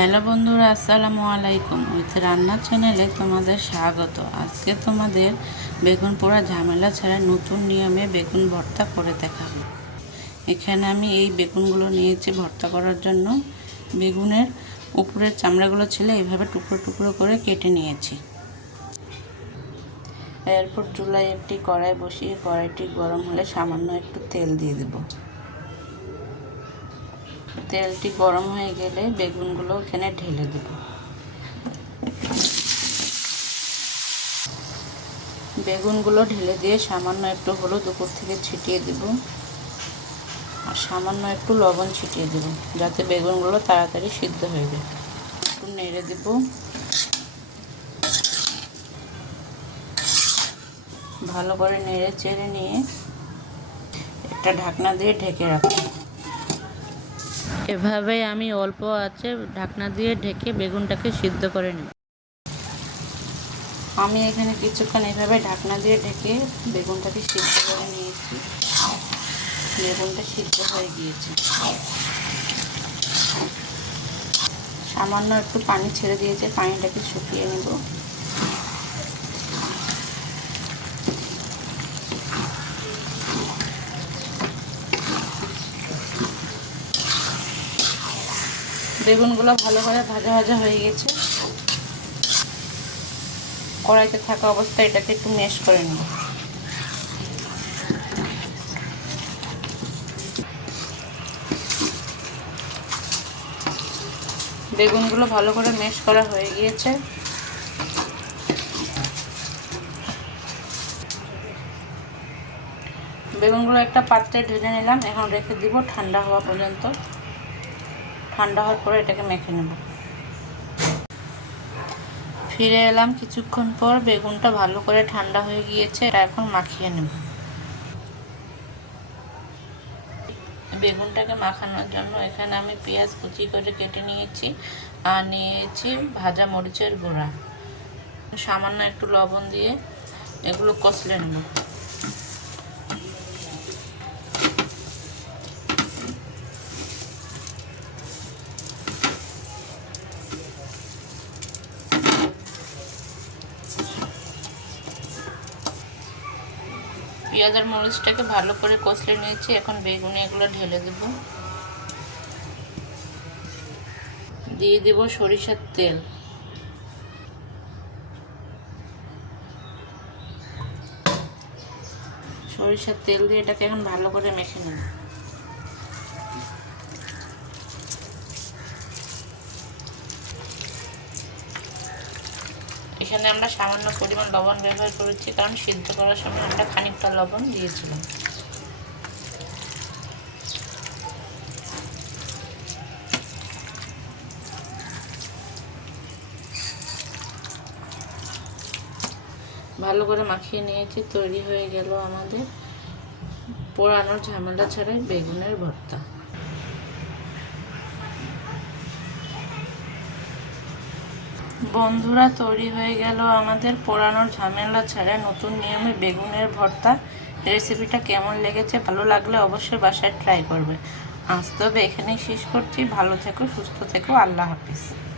Hello বন্ধুরা, আসসালামু আলাইকুম। উইথ রান্না চ্যানেলে তোমাদের স্বাগত। আজকে তোমাদের বেগুন পোড়া ঝামেলা ছাড়া নতুন নিয়মে বেগুন ভর্তা করে দেখাবো। এখানে আমি এই বেগুনগুলো নিয়েছি ভর্তা করার জন্য। বেগুনের উপরের চামড়াগুলো ছিল এইভাবে টুকরো টুকরো করে কেটে নিয়েছি। এরপর চুলায় একটি কড়াই বসিয়ে কড়াইটি গরম হলে সামান্য একটু তেল দিয়ে দেবো। তেলটি গরম হয়ে গেলে বেগুনগুলো এখানে ঢেলে দেব। বেগুনগুলো ঢেলে দিয়ে সামান্য একটু হলুদ উপর থেকে ছিটিয়ে দেব। আর সামান্য একটু লবণ ছিটিয়ে দেব, যাতে বেগুনগুলো তাড়াতাড়ি সিদ্ধ হয়ে যায়। একটু নেড়ে দেব। ভালো করে নেড়ে চেড়ে নিয়ে একটা ঢাকনা দিয়ে ঢেকে রাখব। এভাবে আমি অল্প আছে ঢাকনা দিয়ে ঢেকে বেগুনটাকে সিদ্ধ করে নিই আমি এখানে কিছুক্ষণ এভাবে ঢাকনা দিয়ে ঢেকে বেগুনটাকে সিদ্ধ করে নিয়েছি। বেগুনটা সিদ্ধ হয়ে গিয়েছে। সামান্য একটু পানি ছেড়ে দিয়েছে, পানিটাকে শুকিয়ে নেব বেগুনগুলো ভালো করে ভাজা ভাজা হয়ে গেছে। কড়াইতে থাকা অবস্থায় এটাকে একটু মেশ করে নেব। বেগুনগুলো ভালো করে মেশ করা হয়ে গিয়েছে। বেগুনগুলো একটা পাত্রে ঢেলে নিলাম, এখন রেখে দিব ঠান্ডা হওয়া পর্যন্ত। ঠান্ডা হওয়ার পরে এটাকে মেখে নেব। ফিরে এলাম কিছুক্ষণ পর, বেগুনটা ভালো করে ঠান্ডা হয়ে গিয়েছে, এটা এখন মাখিয়ে নেব। বেগুনটাকে মাখানোর জন্য এখানে আমি পেঁয়াজ কুচি করে কেটে নিয়েছি আর নিয়েছি ভাজা মরিচের গুঁড়া। সামান্য একটু লবণ দিয়ে এগুলো কষলে নেব। পেঁয়াজ আর মরিচটাকে ভালো করে কষলে নিয়েছি, এখন বেগুনে এগুলো ঢেলে দেব। দিয়ে দেব সরিষার তেল। সরিষার তেল দিয়ে এটাকে এখন ভালো করে মেখে নেব। এখানে আমরা সামান্য পরিমাণ লবণ ব্যবহার করেছি, কারণ সিদ্ধ করার সময় আমরা খানিকটা লবণ দিয়েছিলাম। ভালো করে মাখিয়ে নিয়েছি, তৈরি হয়ে গেল আমাদের পোড়ানোর ঝামেলা ছাড়াই বেগুনের ভর্তা। বন্ধুরা, তৈরি হয়ে গেল আমাদের পোড়ানোর ঝামেলা ছাড়া নতুন নিয়মে বেগুনের ভর্তা। রেসিপিটা কেমন লেগেছে, ভালো লাগলে অবশ্যই বাসায় ট্রাই করবে। আজ তবে এখানেই শেষ করছি। ভালো থেকো, সুস্থ থেকো। আল্লাহ হাফিজ।